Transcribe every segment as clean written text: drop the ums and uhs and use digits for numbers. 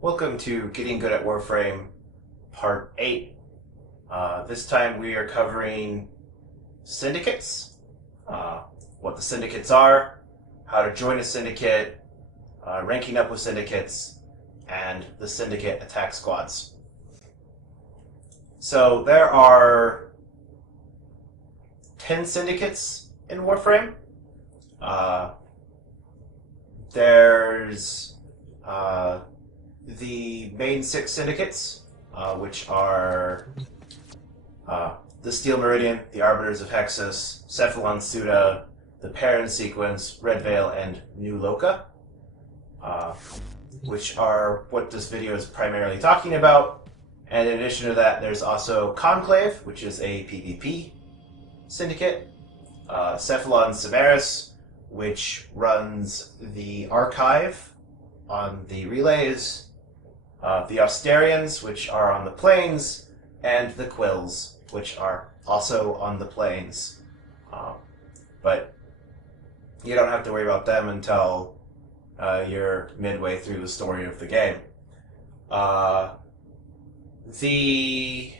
Welcome to Getting Good at Warframe, Part 8. This time we are covering syndicates, what the syndicates are, how to join a syndicate, ranking up with syndicates, and the syndicate attack squads. So there are 10 syndicates in Warframe. There's the main 6 syndicates, which are the Steel Meridian, the Arbiters of Hexus, Cephalon Suda, the Perrin Sequence, Red Veil, and New Loka, which are what this video is primarily talking about. And in addition to that, there's also Conclave, which is a PvP syndicate, Cephalon Severus, which runs the Archive on the relays, the Austerians, which are on the plains, and the Quills, which are also on the plains. But you don't have to worry about them until you're midway through the story of the game. The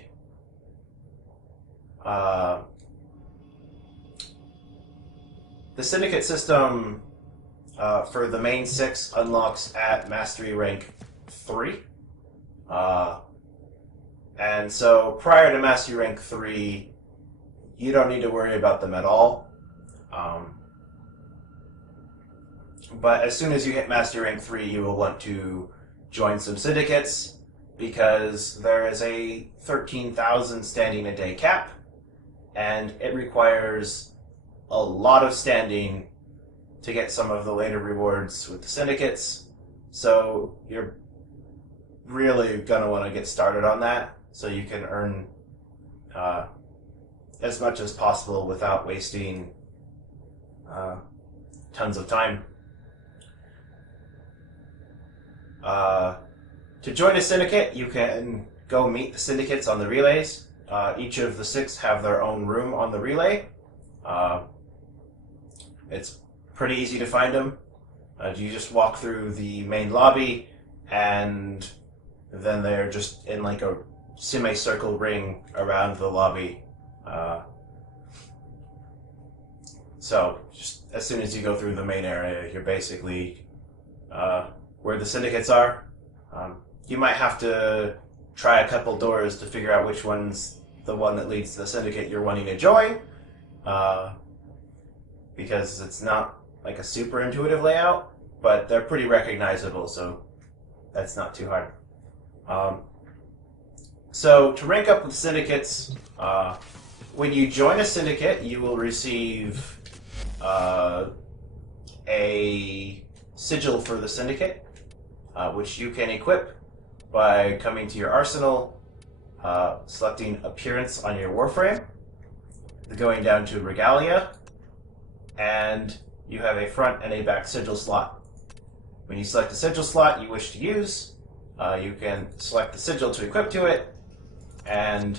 syndicate system for the main 6 unlocks at Mastery Rank 3. And so prior to Mastery Rank 3, you don't need to worry about them at all. But as soon as you hit Mastery Rank 3, you will want to join some syndicates, because there is a 13,000 standing a day cap, and it requires a lot of standing to get some of the later rewards with the syndicates. So you're really going to want to get started on that so you can earn as much as possible without wasting tons of time. To join a syndicate, you can go meet the syndicates on the relays. Each of the 6 have their own room on the relay. It's pretty easy to find them. You just walk through the main lobby, and then they're just in like a semicircle ring around the lobby. So just as soon as you go through the main area, you're basically where the syndicates are. You might have to try a couple doors to figure out which one's the one that leads to the syndicate you're wanting to join, because it's not like a super intuitive layout, but they're pretty recognizable, so that's not too hard. So to rank up with syndicates, when you join a syndicate, you will receive a sigil for the syndicate, which you can equip by coming to your arsenal, selecting Appearance on your Warframe, going down to Regalia, and you have a front and a back sigil slot. When you select the sigil slot you wish to use, you can select the sigil to equip to it, and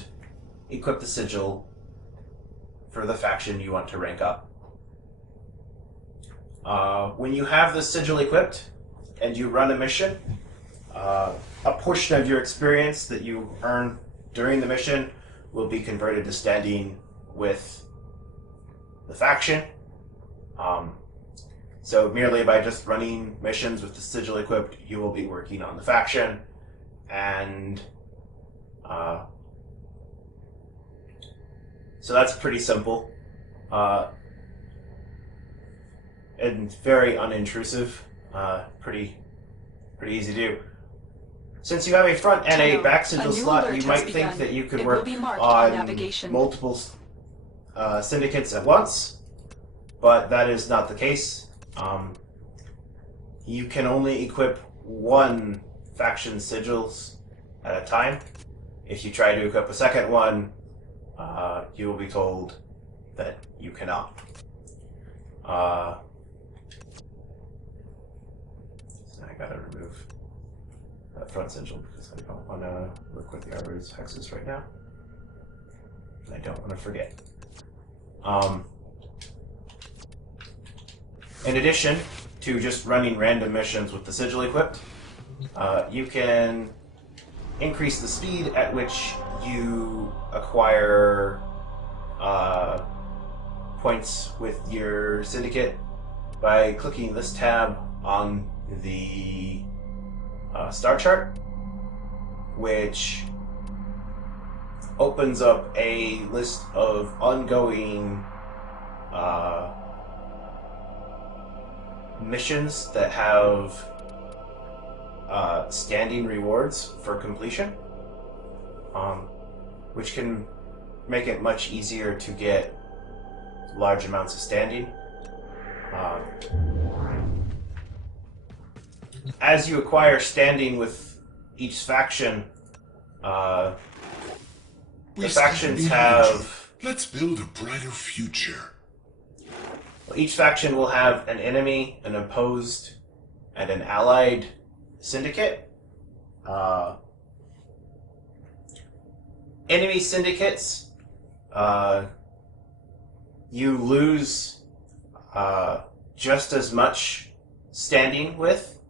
equip the sigil for the faction you want to rank up. When you have the sigil equipped and you run a mission, a portion of your experience that you earn during the mission will be converted to standing with the faction. So merely by just running missions with the sigil equipped, you will be working on the faction, and so that's pretty simple and very unintrusive. Pretty easy to do. Since you have a front and a back sigil slot, you might think that you could work on multiple syndicates at once, but that is not the case. You can only equip one faction sigils at a time. If you try to equip a second one, you will be told that you cannot. So I gotta remove that front sigil because I don't want to work with the Arbiter's Hexus right now. And I don't want to forget. In addition to just running random missions with the sigil equipped, You can increase the speed at which you acquire points with your syndicate by clicking this tab on the star chart, which opens up a list of ongoing missions that have standing rewards for completion, which can make it much easier to get large amounts of standing. As you acquire standing with each faction, the factions have... Let's build a brighter future. Each faction will have an enemy, an opposed, and an allied syndicate. Enemy syndicates, you lose just as much standing with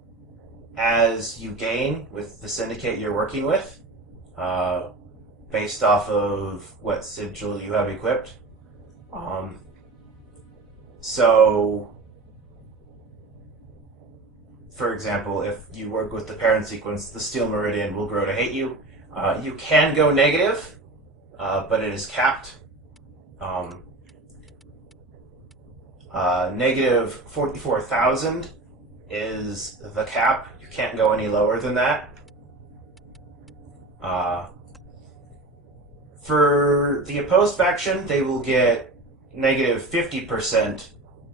as you gain with the syndicate you're working with, based off of what sigil you have equipped. So, for example, if you work with the parent sequence, the Steel Meridian will grow to hate you. You can go negative, but it is capped. Negative 44,000 is the cap. You can't go any lower than that. For the opposed faction, they will get negative 50%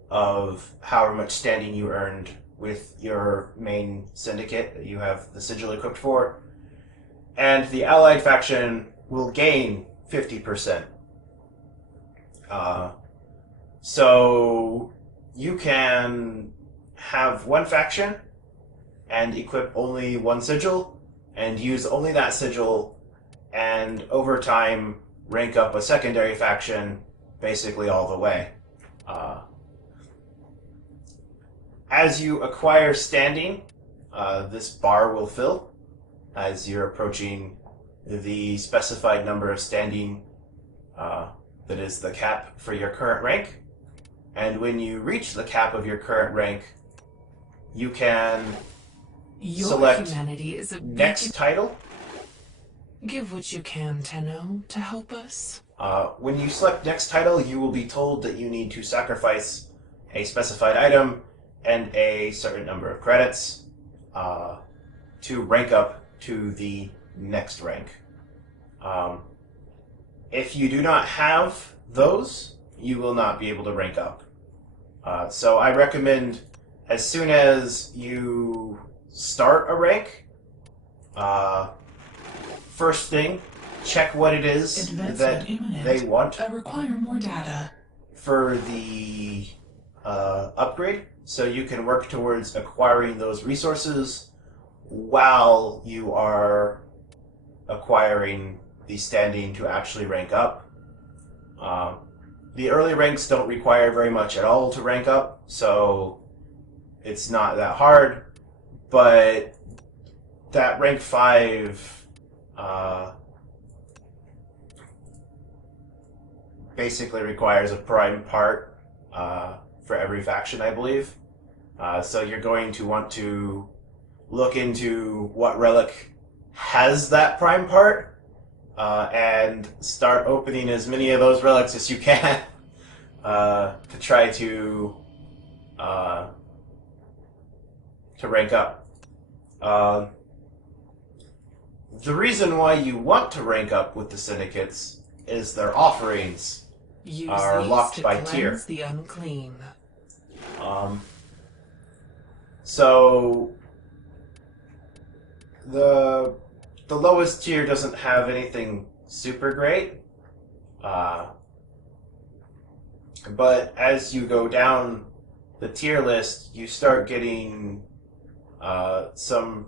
of however much standing you earned with your main syndicate that you have the sigil equipped for. And the allied faction will gain 50%. So you can have one faction and equip only one sigil and use only that sigil, and over time rank up a secondary faction basically all the way. As you acquire standing, this bar will fill as you're approaching the specified number of standing that is the cap for your current rank. And when you reach the cap of your current rank, you can select humanity is a next title. Give what you can, Tenno, to help us. When you select next title, you will be told that you need to sacrifice a specified item and a certain number of credits to rank up to the next rank. If you do not have those, you will not be able to rank up. So I recommend, as soon as you start a rank, first thing, check what it is that they want. I require more data for the upgrade, so you can work towards acquiring those resources while you are acquiring the standing to actually rank up. The early ranks don't require very much at all to rank up, so it's not that hard, but that rank 5 basically requires a prime part for every faction, I believe. So you're going to want to look into what relic has that prime part, and start opening as many of those relics as you can to try to rank up. The reason why you want to rank up with the syndicates is their offerings are locked by tier. The unclean. So the lowest tier doesn't have anything super great, but as you go down the tier list, you start getting some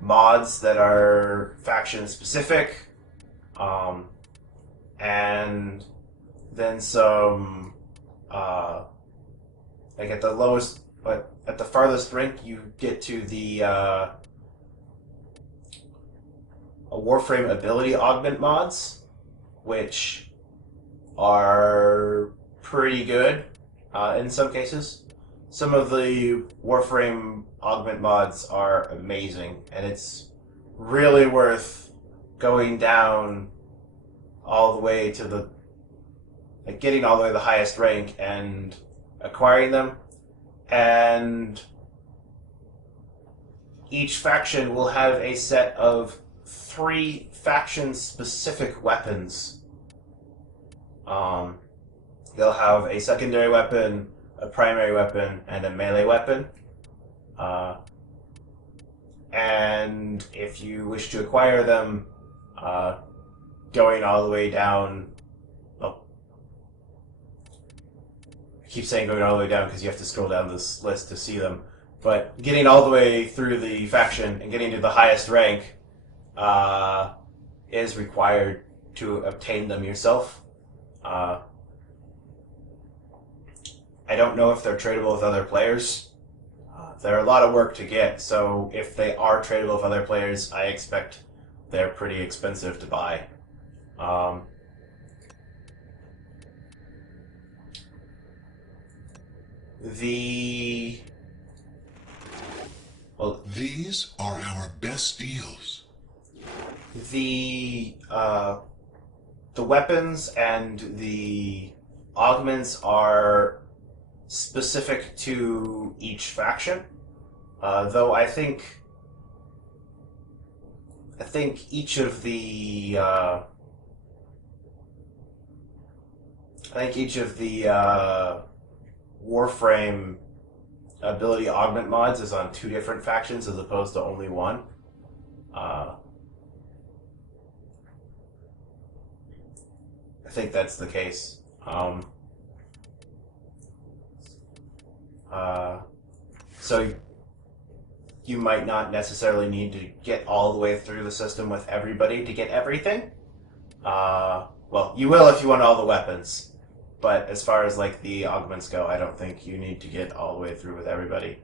mods that are faction specific, and then some like at the lowest, but at the farthest rank, you get to the a Warframe ability augment mods, which are pretty good in some cases. Some of the Warframe augment mods are amazing, and it's really worth going down all the way to the, like, getting all the way to the highest rank and acquiring them. And each faction will have a set of 3 faction-specific weapons. They'll have a secondary weapon, a primary weapon, and a melee weapon. And if you wish to acquire them, going all the way down... Oh, I keep saying going all the way down because you have to scroll down this list to see them. But getting all the way through the faction and getting to the highest rank is required to obtain them yourself. I don't know if they're tradable with other players. They're a lot of work to get, so if they are tradable with other players, I expect they're pretty expensive to buy. These are our best deals. The weapons and the augments are specific to each faction, though I think each of the Warframe ability augment mods is on 2 different factions as opposed to only one. I think that's the case. So you might not necessarily need to get all the way through the system with everybody to get everything. Well, you will if you want all the weapons. But as far as like the augments go, I don't think you need to get all the way through with everybody.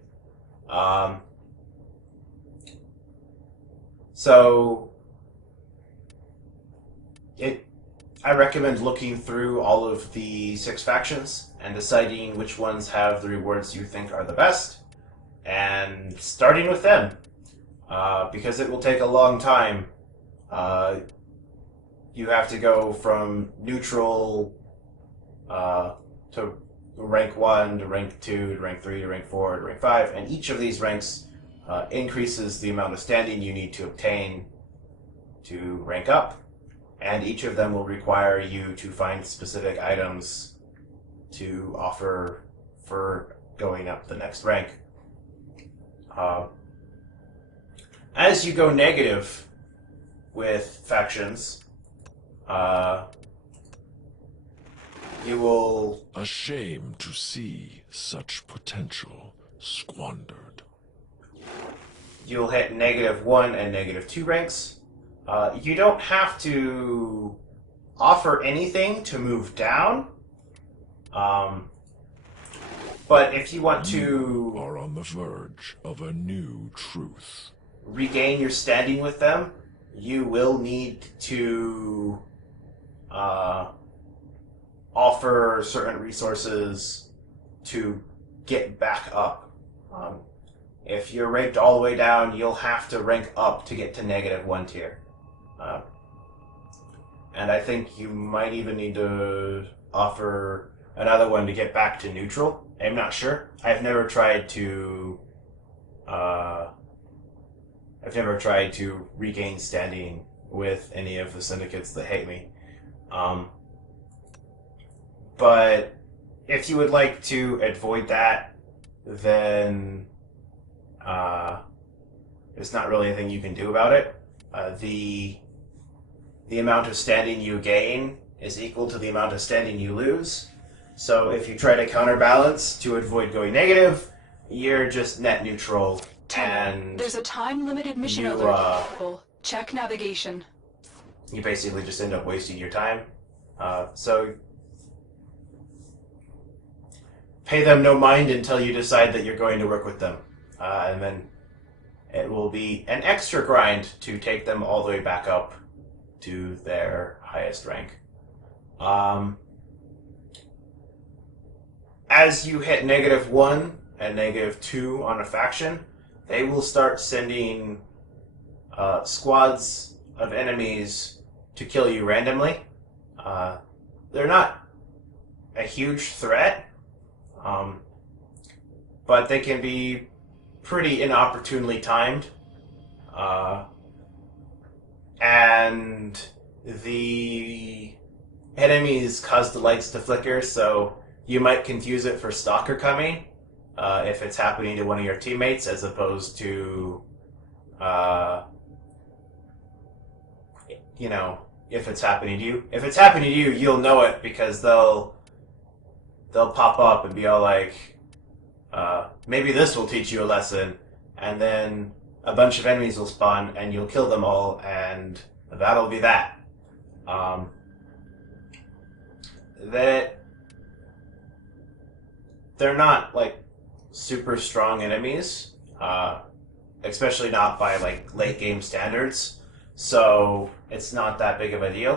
I recommend looking through all of the 6 factions and deciding which ones have the rewards you think are the best, and starting with them, because it will take a long time. You have to go from neutral to rank 1, to rank 2, to rank 3, to rank 4, to rank 5, and each of these ranks increases the amount of standing you need to obtain to rank up, and each of them will require you to find specific items to offer for going up the next rank. As you go negative with factions, you will... A shame to see such potential squandered. You'll hit -1 and -2 ranks. You don't have to offer anything to move down. But if you want You are on the verge of a new truth. regain your standing with them, you will need to offer certain resources to get back up. If you're ranked all the way down, you'll have to rank up to get to -1 tier. And I think you might even need to offer another one to get back to neutral. I'm not sure. I've never tried to regain standing with any of the syndicates that hate me. But if you would like to avoid that, then there's not really anything you can do about it. The amount of standing you gain is equal to the amount of standing you lose. So if you try to counterbalance to avoid going negative, you're just net neutral. And there's a time-limited mission you, alert. Check navigation. You basically just end up wasting your time. So pay them no mind until you decide that you're going to work with them. And then it will be an extra grind to take them all the way back up to their highest rank. As you hit -1 and -2 on a faction, they will start sending squads of enemies to kill you randomly. They're not a huge threat, but they can be pretty inopportunely timed. And the enemies cause the lights to flicker, so you might confuse it for stalker coming if it's happening to one of your teammates as opposed to, if it's happening to you. If it's happening to you, you'll know it because they'll pop up and be all like, maybe this will teach you a lesson, and then a bunch of enemies will spawn and you'll kill them all, and that'll be that. They're not like super strong enemies, especially not by like late game standards, so it's not that big of a deal.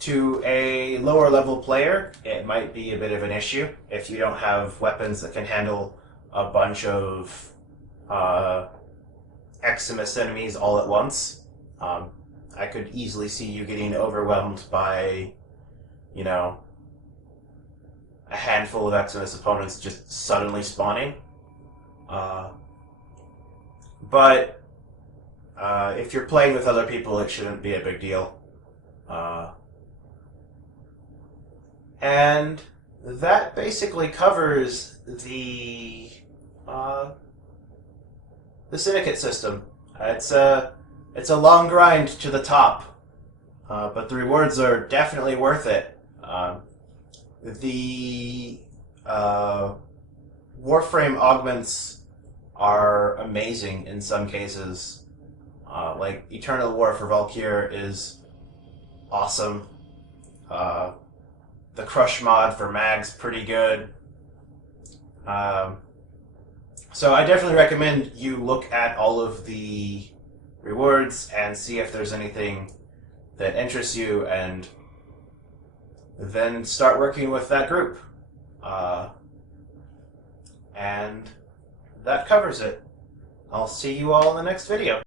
To a lower level player, it might be a bit of an issue if you don't have weapons that can handle a bunch of Eximus enemies all at once. I could easily see you getting overwhelmed by, a handful of Eximus opponents just suddenly spawning. But if you're playing with other people, it shouldn't be a big deal. And that basically covers the Syndicate system. It's a long grind to the top, but the rewards are definitely worth it. The Warframe augments are amazing in some cases. Like Eternal War for Valkyr is awesome. The Crush mod for Mag's pretty good. So I definitely recommend you look at all of the rewards and see if there's anything that interests you, and then start working with that group. And that covers it. I'll see you all in the next video.